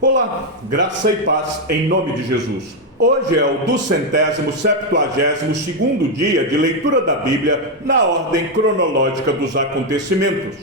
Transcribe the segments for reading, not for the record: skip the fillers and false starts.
Olá, graça e paz em nome de Jesus. Hoje é o 272º dia de leitura da Bíblia na ordem cronológica dos acontecimentos.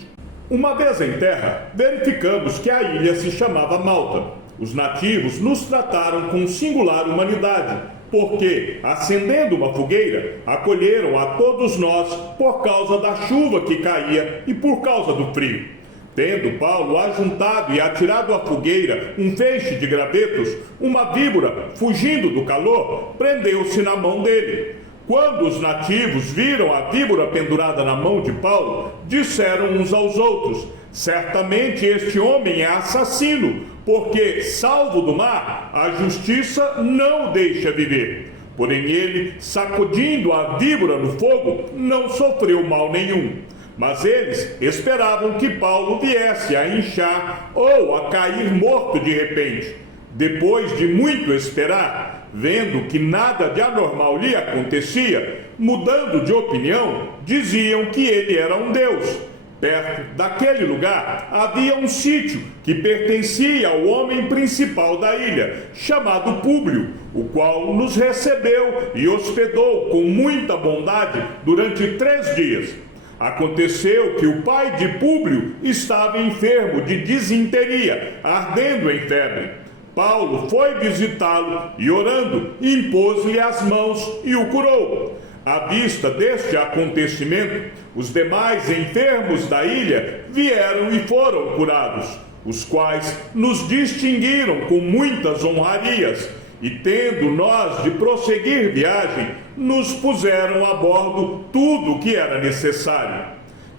Uma vez em terra, verificamos que a ilha se chamava Malta. Os nativos nos trataram com singular humanidade, porque, acendendo uma fogueira, acolheram a todos nós por causa da chuva que caía e por causa do frio. Tendo Paulo ajuntado e atirado à fogueira um feixe de gravetos, uma víbora, fugindo do calor, prendeu-se na mão dele. Quando os nativos viram a víbora pendurada na mão de Paulo, disseram uns aos outros: certamente este homem é assassino, porque, salvo do mar, a justiça não o deixa viver. Porém ele, sacudindo a víbora no fogo, não sofreu mal nenhum. Mas eles esperavam que Paulo viesse a inchar ou a cair morto de repente. Depois de muito esperar, vendo que nada de anormal lhe acontecia, mudando de opinião, diziam que ele era um deus. Perto daquele lugar havia um sítio que pertencia ao homem principal da ilha, chamado Públio, o qual nos recebeu e hospedou com muita bondade durante 3 dias. Aconteceu que o pai de Públio estava enfermo de disenteria, ardendo em febre. Paulo foi visitá-lo e, orando, impôs-lhe as mãos e o curou. À vista deste acontecimento, os demais enfermos da ilha vieram e foram curados, os quais nos distinguiram com muitas honrarias. E tendo nós de prosseguir viagem, nos puseram a bordo tudo o que era necessário.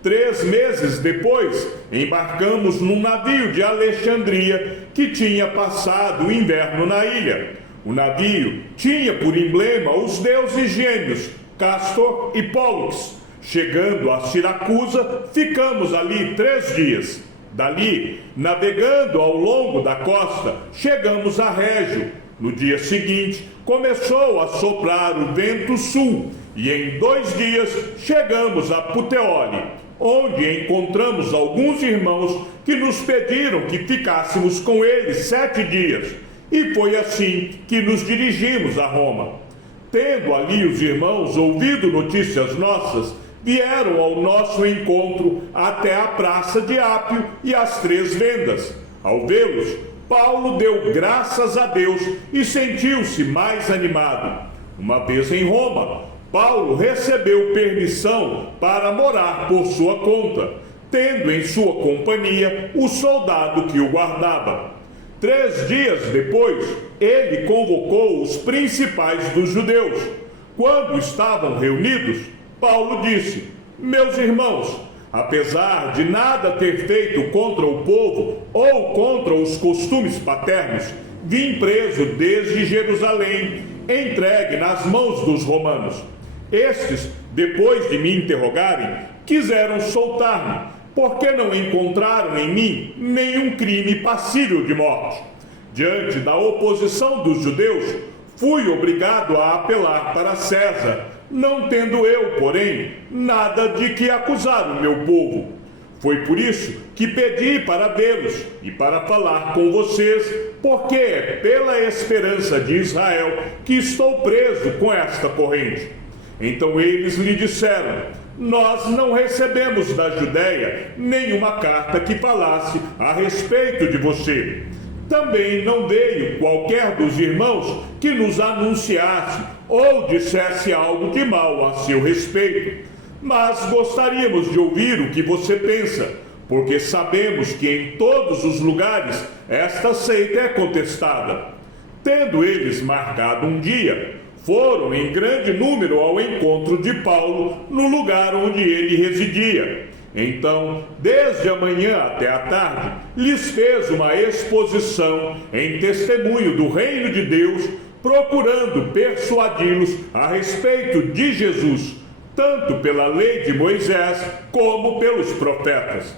3 meses depois, embarcamos num navio de Alexandria que tinha passado o inverno na ilha. O navio tinha por emblema os deuses gêmeos, Castor e Pólux. Chegando a Siracusa, ficamos ali 3 dias. Dali, navegando ao longo da costa, chegamos a Régio. No dia seguinte, começou a soprar o vento sul, e em 2 dias chegamos a Puteoli, onde encontramos alguns irmãos que nos pediram que ficássemos com eles 7 dias, e foi assim que nos dirigimos a Roma. Tendo ali os irmãos ouvido notícias nossas, vieram ao nosso encontro até a praça de Ápio e as 3 Vendas. Ao vê-los, Paulo deu graças a Deus e sentiu-se mais animado. Uma vez em Roma, Paulo recebeu permissão para morar por sua conta, tendo em sua companhia o soldado que o guardava. 3 dias depois, ele convocou os principais dos judeus. Quando estavam reunidos, Paulo disse: meus irmãos, apesar de nada ter feito contra o povo ou contra os costumes paternos, vim preso desde Jerusalém, entregue nas mãos dos romanos. Estes, depois de me interrogarem, quiseram soltar-me, porque não encontraram em mim nenhum crime passível de morte. Diante da oposição dos judeus, fui obrigado a apelar para César, não tendo eu, porém, nada de que acusar o meu povo. Foi por isso que pedi para vê-los e para falar com vocês, porque é pela esperança de Israel que estou preso com esta corrente. Então eles lhe disseram: nós não recebemos da Judéia nenhuma carta que falasse a respeito de você. Também não veio qualquer dos irmãos que nos anunciasse ou dissesse algo de mal a seu respeito. Mas gostaríamos de ouvir o que você pensa, porque sabemos que em todos os lugares esta seita é contestada. Tendo eles marcado um dia, foram em grande número ao encontro de Paulo no lugar onde ele residia. Então, desde a manhã até a tarde, lhes fez uma exposição em testemunho do reino de Deus, procurando persuadi-los a respeito de Jesus, tanto pela lei de Moisés como pelos profetas.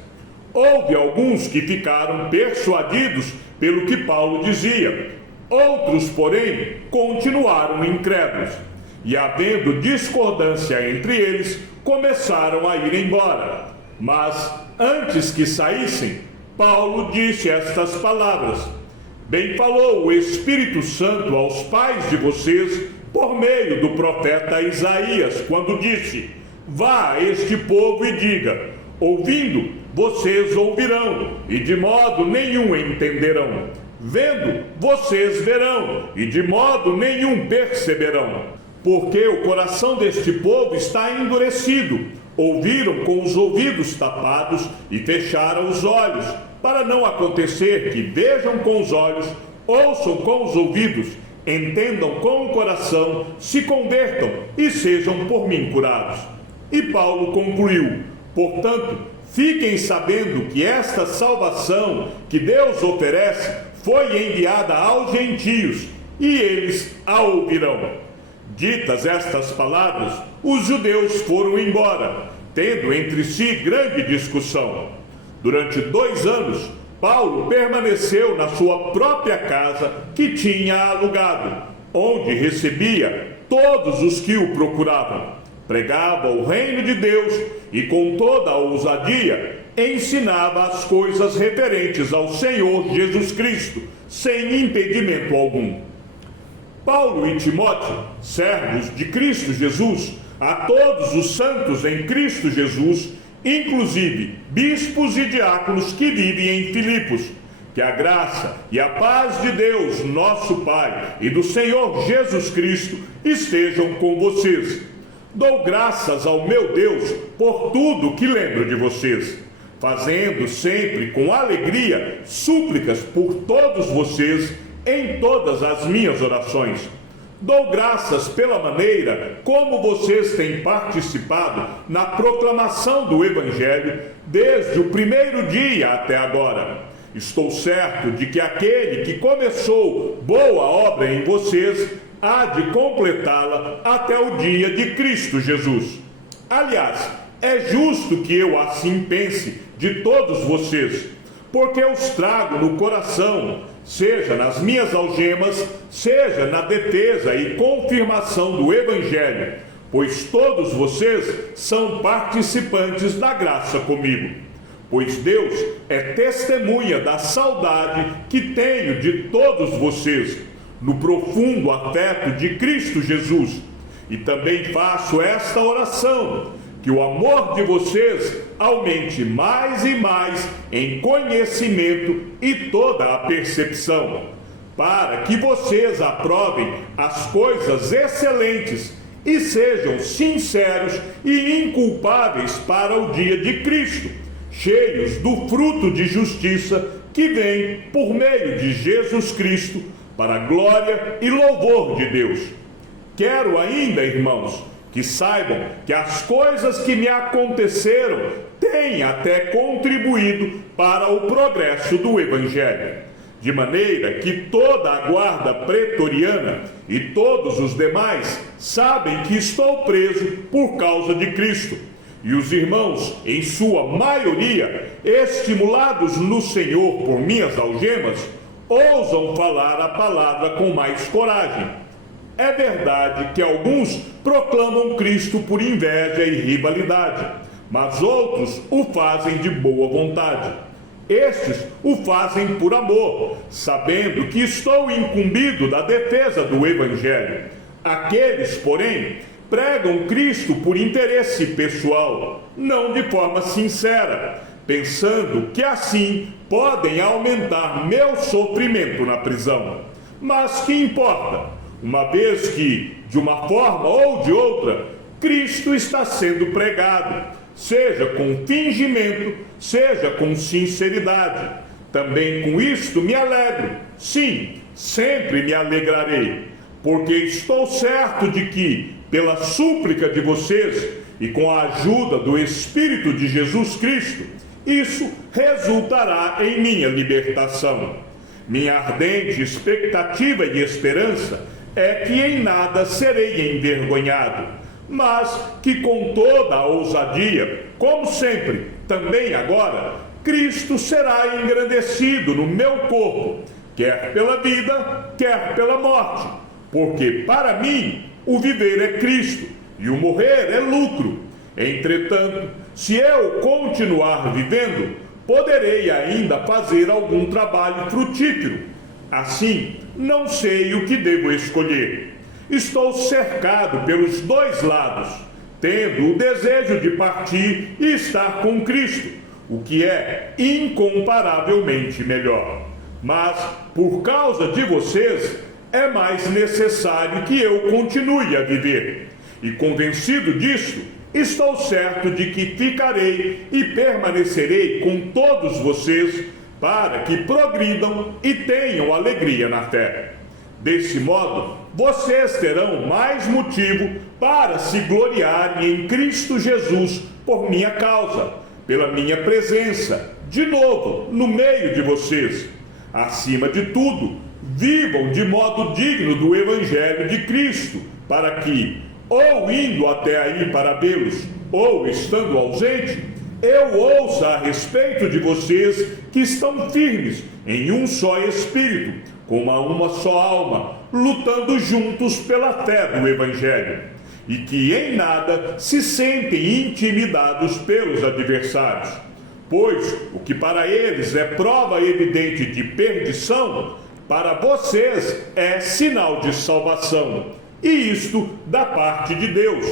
Houve alguns que ficaram persuadidos pelo que Paulo dizia. Outros, porém, continuaram incrédulos. E, havendo discordância entre eles, começaram a ir embora. Mas, antes que saíssem, Paulo disse estas palavras: Bem falou o Espírito Santo aos pais de vocês por meio do profeta Isaías, quando disse: vá a este povo e diga, ouvindo, vocês ouvirão, e de modo nenhum entenderão. Vendo, vocês verão, e de modo nenhum perceberão. Porque o coração deste povo está endurecido. Ouviram com os ouvidos tapados e fecharam os olhos, para não acontecer que vejam com os olhos, ouçam com os ouvidos, entendam com o coração, se convertam e sejam por mim curados. E Paulo concluiu: portanto, fiquem sabendo que esta salvação que Deus oferece foi enviada aos gentios, e eles a ouvirão. Ditas estas palavras, os judeus foram embora, tendo entre si grande discussão. Durante 2 anos, Paulo permaneceu na sua própria casa que tinha alugado, onde recebia todos os que o procuravam. Pregava o reino de Deus e com toda a ousadia ensinava as coisas referentes ao Senhor Jesus Cristo, sem impedimento algum. Paulo e Timóteo, servos de Cristo Jesus, a todos os santos em Cristo Jesus, inclusive bispos e diáconos que vivem em Filipos, que a graça e a paz de Deus, nosso Pai, e do Senhor Jesus Cristo estejam com vocês. Dou graças ao meu Deus por tudo que lembro de vocês, fazendo sempre com alegria súplicas por todos vocês em todas as minhas orações. Dou graças pela maneira como vocês têm participado na proclamação do Evangelho desde o primeiro dia até agora. Estou certo de que aquele que começou boa obra em vocês há de completá-la até o dia de Cristo Jesus. Aliás, é justo que eu assim pense de todos vocês, porque os trago no coração, seja nas minhas algemas, seja na defesa e confirmação do Evangelho, pois todos vocês são participantes da graça comigo. Pois Deus é testemunha da saudade que tenho de todos vocês, no profundo afeto de Cristo Jesus. E também faço esta oração, que o amor de vocês aumente mais e mais em conhecimento e toda a percepção, para que vocês aprovem as coisas excelentes e sejam sinceros e inculpáveis para o dia de Cristo, cheios do fruto de justiça que vem por meio de Jesus Cristo, para a glória e louvor de Deus. Quero ainda, irmãos, que saibam que as coisas que me aconteceram têm até contribuído para o progresso do Evangelho, de maneira que toda a guarda pretoriana e todos os demais sabem que estou preso por causa de Cristo. E os irmãos, em sua maioria, estimulados no Senhor por minhas algemas, ousam falar a palavra com mais coragem. É verdade que alguns proclamam Cristo por inveja e rivalidade, mas outros o fazem de boa vontade. Estes o fazem por amor, sabendo que estou incumbido da defesa do Evangelho. Aqueles, porém, pregam Cristo por interesse pessoal, não de forma sincera, pensando que assim podem aumentar meu sofrimento na prisão. Mas que importa? Uma vez que, de uma forma ou de outra, Cristo está sendo pregado, seja com fingimento, seja com sinceridade. Também com isto me alegro, sim, sempre me alegrarei, porque estou certo de que, pela súplica de vocês e com a ajuda do Espírito de Jesus Cristo, isso resultará em minha libertação. Minha ardente expectativa e esperança é que em nada serei envergonhado, mas que com toda a ousadia, como sempre, também agora, Cristo será engrandecido no meu corpo, quer pela vida, quer pela morte, porque para mim o viver é Cristo e o morrer é lucro. Entretanto, se eu continuar vivendo, poderei ainda fazer algum trabalho frutífero, Assim, não sei o que devo escolher. Estou cercado pelos dois lados, tendo o desejo de partir e estar com Cristo, o que é incomparavelmente melhor. Mas, por causa de vocês, é mais necessário que eu continue a viver. E convencido disso, estou certo de que ficarei e permanecerei com todos vocês para que progridam e tenham alegria na fé. Desse modo, vocês terão mais motivo para se gloriarem em Cristo Jesus por minha causa, pela minha presença, de novo, no meio de vocês. Acima de tudo, vivam de modo digno do Evangelho de Cristo, para que, ou indo até aí para vê-los, ou estando ausente, eu ouça a respeito de vocês que estão firmes em um só espírito, com uma só alma, lutando juntos pela fé do Evangelho, e que em nada se sentem intimidados pelos adversários. Pois o que para eles é prova evidente de perdição, para vocês é sinal de salvação, e isto da parte de Deus,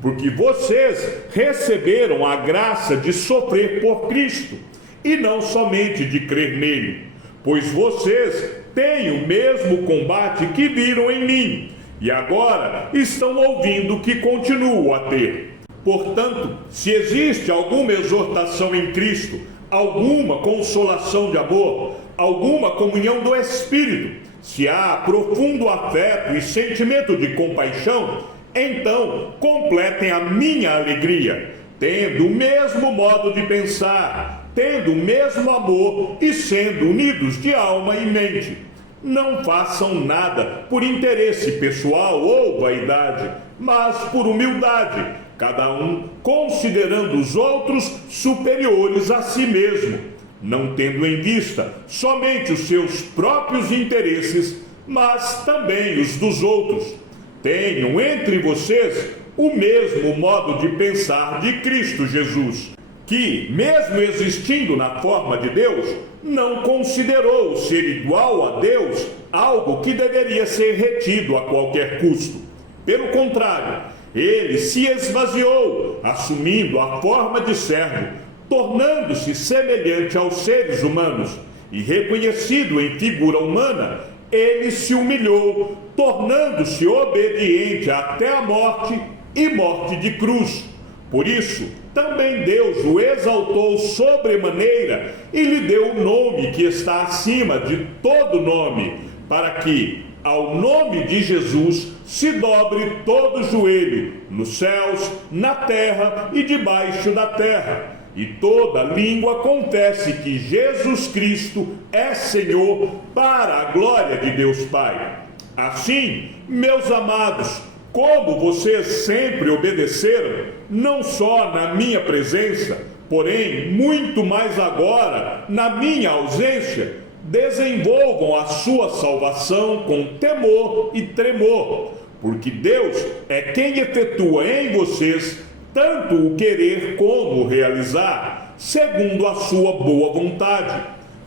porque vocês receberam a graça de sofrer por Cristo, e não somente de crer nele, pois vocês têm o mesmo combate que viram em mim, e agora estão ouvindo que continuo a ter. Portanto, se existe alguma exortação em Cristo, alguma consolação de amor, alguma comunhão do Espírito, se há profundo afeto e sentimento de compaixão, então completem a minha alegria, tendo o mesmo modo de pensar, tendo o mesmo amor e sendo unidos de alma e mente. Não façam nada por interesse pessoal ou vaidade, mas por humildade, cada um considerando os outros superiores a si mesmo, não tendo em vista somente os seus próprios interesses, mas também os dos outros. Tenham entre vocês o mesmo modo de pensar de Cristo Jesus, que, mesmo existindo na forma de Deus, não considerou ser igual a Deus algo que deveria ser retido a qualquer custo. Pelo contrário, ele se esvaziou, assumindo a forma de servo, tornando-se semelhante aos seres humanos, e reconhecido em figura humana, ele se humilhou, tornando-se obediente até a morte e morte de cruz. Por isso, também Deus o exaltou sobremaneira e lhe deu o nome que está acima de todo nome, para que, ao nome de Jesus, se dobre todo joelho, nos céus, na terra e debaixo da terra, e toda língua confesse que Jesus Cristo é Senhor, para a glória de Deus Pai. Assim, meus amados, como vocês sempre obedeceram, não só na minha presença, porém muito mais agora na minha ausência, desenvolvam a sua salvação com temor e tremor, porque Deus é quem efetua em vocês tanto o querer como o realizar, segundo a sua boa vontade.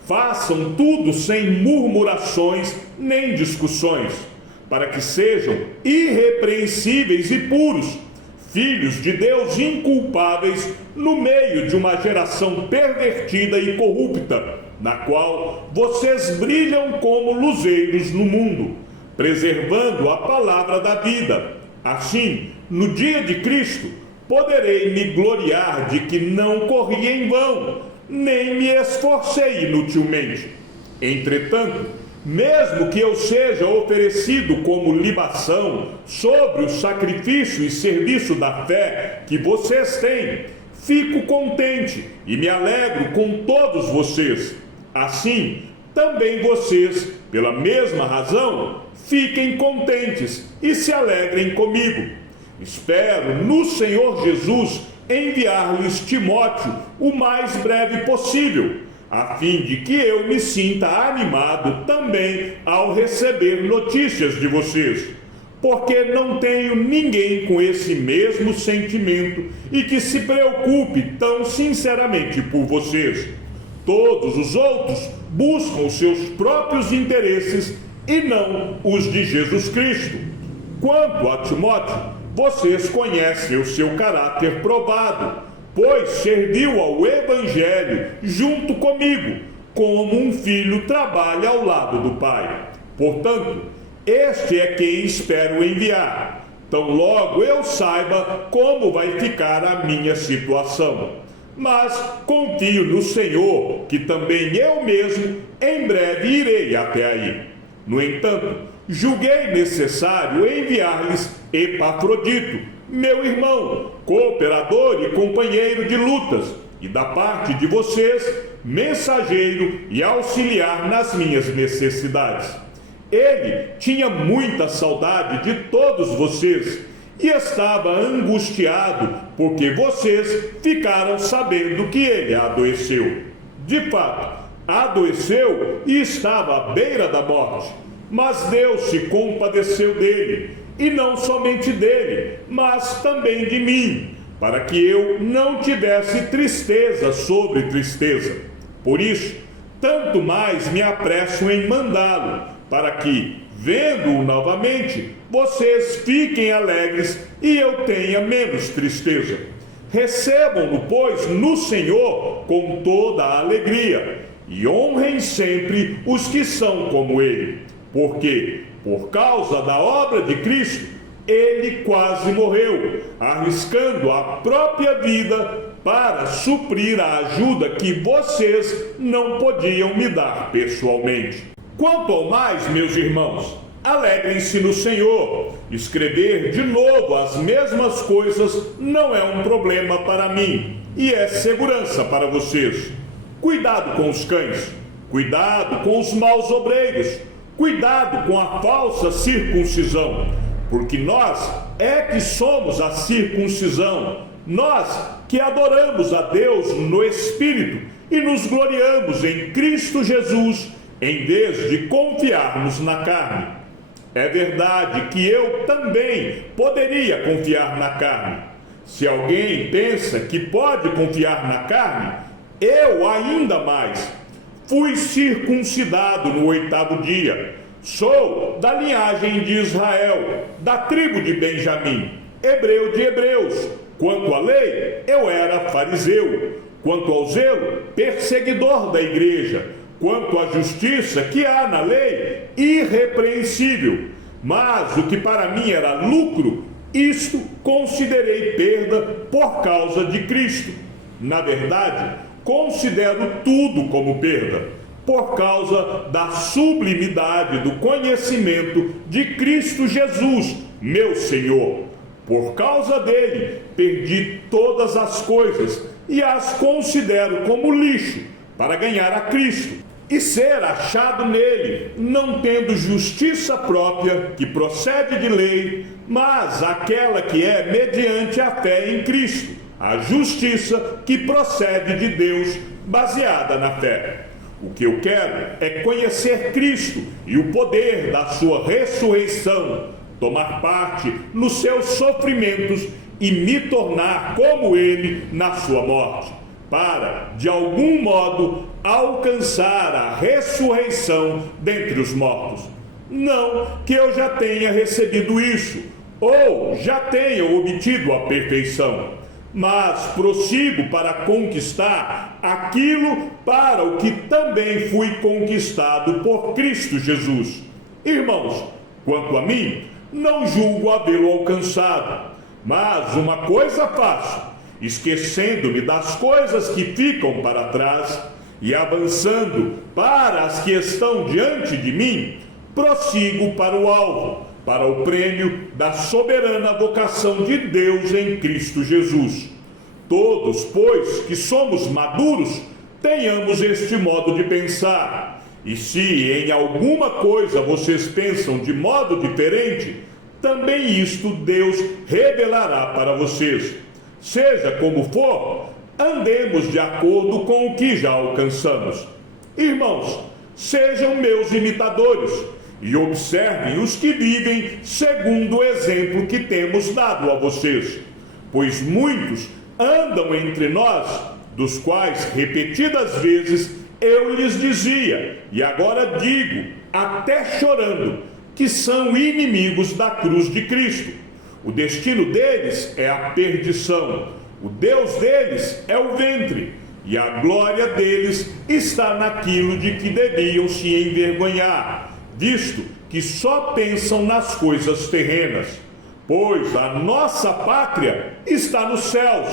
Façam tudo sem murmurações nem discussões, para que sejam irrepreensíveis e puros, filhos de Deus inculpáveis no meio de uma geração pervertida e corrupta, na qual vocês brilham como luzeiros no mundo, preservando a palavra da vida. Assim, no dia de Cristo, poderei me gloriar de que não corri em vão, nem me esforcei inutilmente. Entretanto, mesmo que eu seja oferecido como libação sobre o sacrifício e serviço da fé que vocês têm, fico contente e me alegro com todos vocês. Assim, também vocês, pela mesma razão, fiquem contentes e se alegrem comigo. Espero no Senhor Jesus enviar-lhes Timóteo o mais breve possível, a fim de que eu me sinta animado também ao receber notícias de vocês, porque não tenho ninguém com esse mesmo sentimento e que se preocupe tão sinceramente por vocês. Todos os outros buscam os seus próprios interesses e não os de Jesus Cristo. Quanto a Timóteo, vocês conhecem o seu caráter provado, pois serviu ao Evangelho junto comigo, como um filho trabalha ao lado do pai. Portanto, este é quem espero enviar, tão logo eu saiba como vai ficar a minha situação. Mas confio no Senhor, que também eu mesmo em breve irei até aí. No entanto, julguei necessário enviar-lhes Epafrodito, meu irmão, cooperador e companheiro de lutas, e da parte de vocês, mensageiro e auxiliar nas minhas necessidades. Ele tinha muita saudade de todos vocês e estava angustiado porque vocês ficaram sabendo que ele adoeceu. De fato, adoeceu e estava à beira da morte, mas Deus se compadeceu dele, e não somente dele, mas também de mim, para que eu não tivesse tristeza sobre tristeza. Por isso, tanto mais me apresso em mandá-lo, para que, vendo-o novamente, vocês fiquem alegres e eu tenha menos tristeza. Recebam-no, pois, no Senhor com toda a alegria, e honrem sempre os que são como ele, porque, por causa da obra de Cristo, ele quase morreu, arriscando a própria vida para suprir a ajuda que vocês não podiam me dar pessoalmente. Quanto ao mais, meus irmãos, alegrem-se no Senhor. Escrever de novo as mesmas coisas não é um problema para mim e é segurança para vocês. Cuidado com os cães, cuidado com os maus obreiros, cuidado com a falsa circuncisão, porque nós é que somos a circuncisão, nós que adoramos a Deus no Espírito e nos gloriamos em Cristo Jesus, em vez de confiarmos na carne. É verdade que eu também poderia confiar na carne. Se alguém pensa que pode confiar na carne, eu ainda mais. Fui circuncidado no 8º dia. Sou da linhagem de Israel, da tribo de Benjamim, hebreu de hebreus. Quanto à lei, eu era fariseu. Quanto ao zelo, perseguidor da igreja. Quanto à justiça que há na lei, irrepreensível. Mas o que para mim era lucro, isto considerei perda por causa de Cristo. Na verdade, considero tudo como perda, por causa da sublimidade do conhecimento de Cristo Jesus, meu Senhor. Por causa dele, perdi todas as coisas e as considero como lixo para ganhar a Cristo e ser achado nele, não tendo justiça própria que procede de lei, mas aquela que é mediante a fé em Cristo, a justiça que procede de Deus, baseada na fé. O que eu quero é conhecer Cristo e o poder da sua ressurreição, tomar parte nos seus sofrimentos e me tornar como ele na sua morte, para, de algum modo, alcançar a ressurreição dentre os mortos. Não que eu já tenha recebido isso, ou já tenha obtido a perfeição, mas prossigo para conquistar aquilo para o que também fui conquistado por Cristo Jesus. Irmãos, quanto a mim, não julgo havê-lo alcançado, mas uma coisa faço, esquecendo-me das coisas que ficam para trás e avançando para as que estão diante de mim, prossigo para o alvo, para o prêmio da soberana vocação de Deus em Cristo Jesus. Todos, pois, que somos maduros, tenhamos este modo de pensar. E se em alguma coisa vocês pensam de modo diferente, também isto Deus revelará para vocês. Seja como for, andemos de acordo com o que já alcançamos. Irmãos, sejam meus imitadores e observem os que vivem segundo o exemplo que temos dado a vocês. Pois muitos andam entre nós, dos quais repetidas vezes eu lhes dizia, e agora digo, até chorando, que são inimigos da cruz de Cristo. O destino deles é a perdição, o Deus deles é o ventre, e a glória deles está naquilo de que deviam se envergonhar, visto que só pensam nas coisas terrenas. Pois a nossa pátria está nos céus,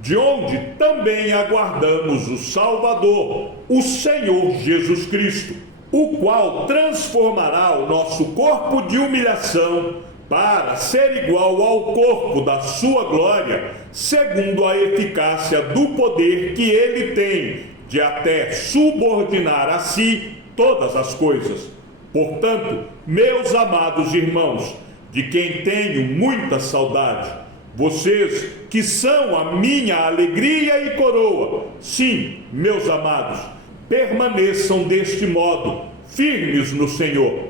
de onde também aguardamos o Salvador, o Senhor Jesus Cristo, o qual transformará o nosso corpo de humilhação para ser igual ao corpo da sua glória, segundo a eficácia do poder que ele tem de até subordinar a si todas as coisas. Portanto, meus amados irmãos, de quem tenho muita saudade, vocês que são a minha alegria e coroa, sim, meus amados, permaneçam deste modo, firmes no Senhor.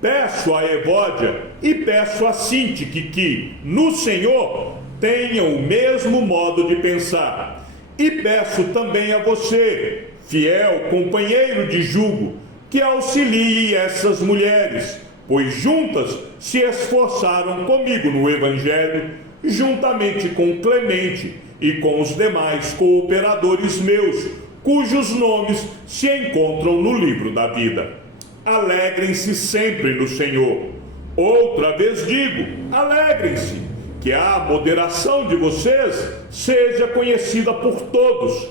Peço a Evódia e peço a Sintique que, no Senhor, tenham o mesmo modo de pensar. E peço também a você, fiel companheiro de jugo, que auxilie essas mulheres, pois juntas se esforçaram comigo no Evangelho, juntamente com Clemente e com os demais cooperadores meus, cujos nomes se encontram no livro da vida. Alegrem-se sempre no Senhor. Outra vez digo, alegrem-se, que a moderação de vocês seja conhecida por todos.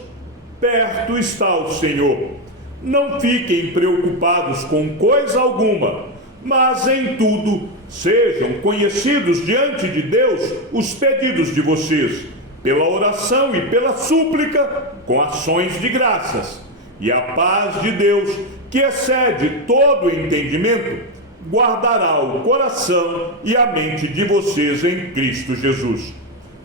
Perto está o Senhor. Não fiquem preocupados com coisa alguma, mas em tudo sejam conhecidos diante de Deus os pedidos de vocês, pela oração e pela súplica, com ações de graças. E a paz de Deus, que excede todo o entendimento, guardará o coração e a mente de vocês em Cristo Jesus.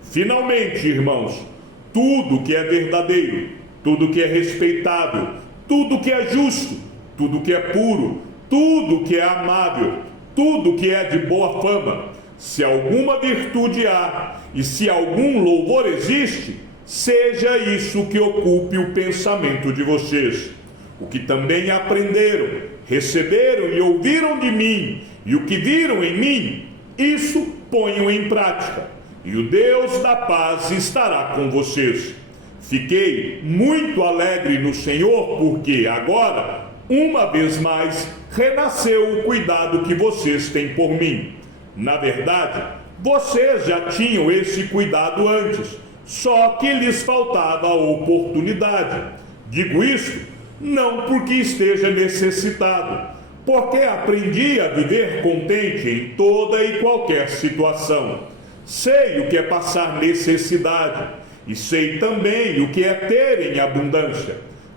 Finalmente, irmãos, tudo que é verdadeiro, tudo que é respeitável, tudo que é justo, tudo que é puro, tudo que é amável, tudo que é de boa fama, se alguma virtude há e se algum louvor existe, seja isso que ocupe o pensamento de vocês. O que também aprenderam, receberam e ouviram de mim, e o que viram em mim, isso ponham em prática, e o Deus da paz estará com vocês. Fiquei muito alegre no Senhor, porque agora, uma vez mais, renasceu o cuidado que vocês têm por mim. Na verdade, vocês já tinham esse cuidado antes, só que lhes faltava a oportunidade. Digo isto não porque esteja necessitado, porque aprendi a viver contente em toda e qualquer situação. Sei o que é passar necessidade e sei também o que é ter em abundância.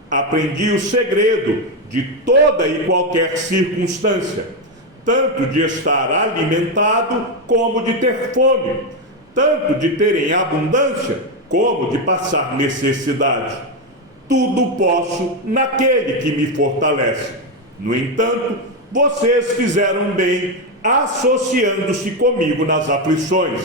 Aprendi o segredo de toda e qualquer circunstância, tanto de estar alimentado como de ter fome, tanto de ter em abundância como de passar necessidade. Tudo posso naquele que me fortalece. No entanto, vocês fizeram bem associando-se comigo nas aflições.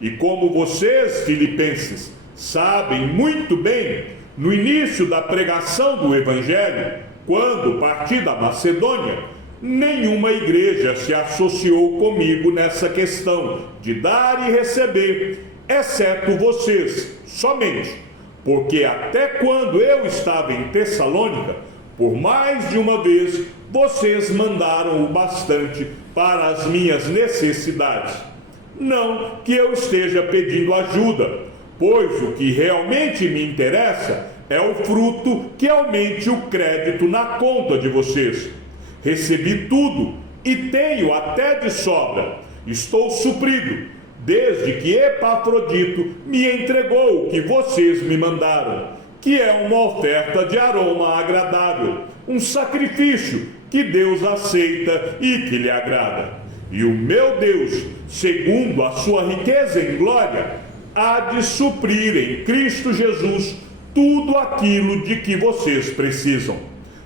E como vocês, filipenses, sabem muito bem, no início da pregação do Evangelho, quando parti da Macedônia, nenhuma igreja se associou comigo nessa questão de dar e receber, exceto vocês, somente. Porque até quando eu estava em Tessalônica, por mais de uma vez, vocês mandaram o bastante para as minhas necessidades. Não que eu esteja pedindo ajuda, pois o que realmente me interessa é o fruto que aumente o crédito na conta de vocês. Recebi tudo e tenho até de sobra. Estou suprido, desde que Epafrodito me entregou o que vocês me mandaram, que é uma oferta de aroma agradável, um sacrifício que Deus aceita e que lhe agrada. E o meu Deus, segundo a sua riqueza em glória, há de suprir em Cristo Jesus tudo aquilo de que vocês precisam.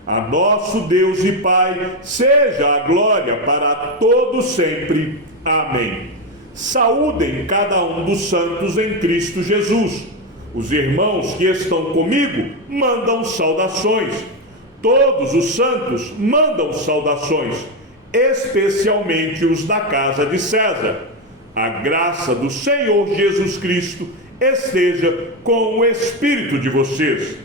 A nosso Deus e Pai seja a glória para todos sempre. Amém. Saúdem cada um dos santos em Cristo Jesus. Os irmãos que estão comigo mandam saudações. Todos os santos mandam saudações, especialmente os da casa de César. A graça do Senhor Jesus Cristo esteja com o espírito de vocês.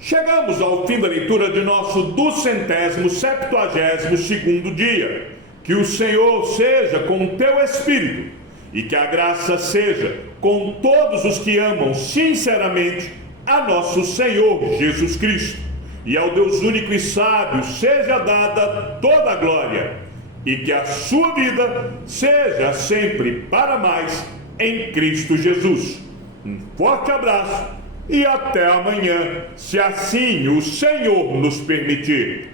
Chegamos ao fim da leitura de nosso 272º dia. Que o Senhor seja com o teu espírito e que a graça seja com todos os que amam sinceramente a nosso Senhor Jesus Cristo. E ao Deus único e sábio seja dada toda a glória, e que a sua vida seja sempre para mais em Cristo Jesus. Um forte abraço e até amanhã, se assim o Senhor nos permitir.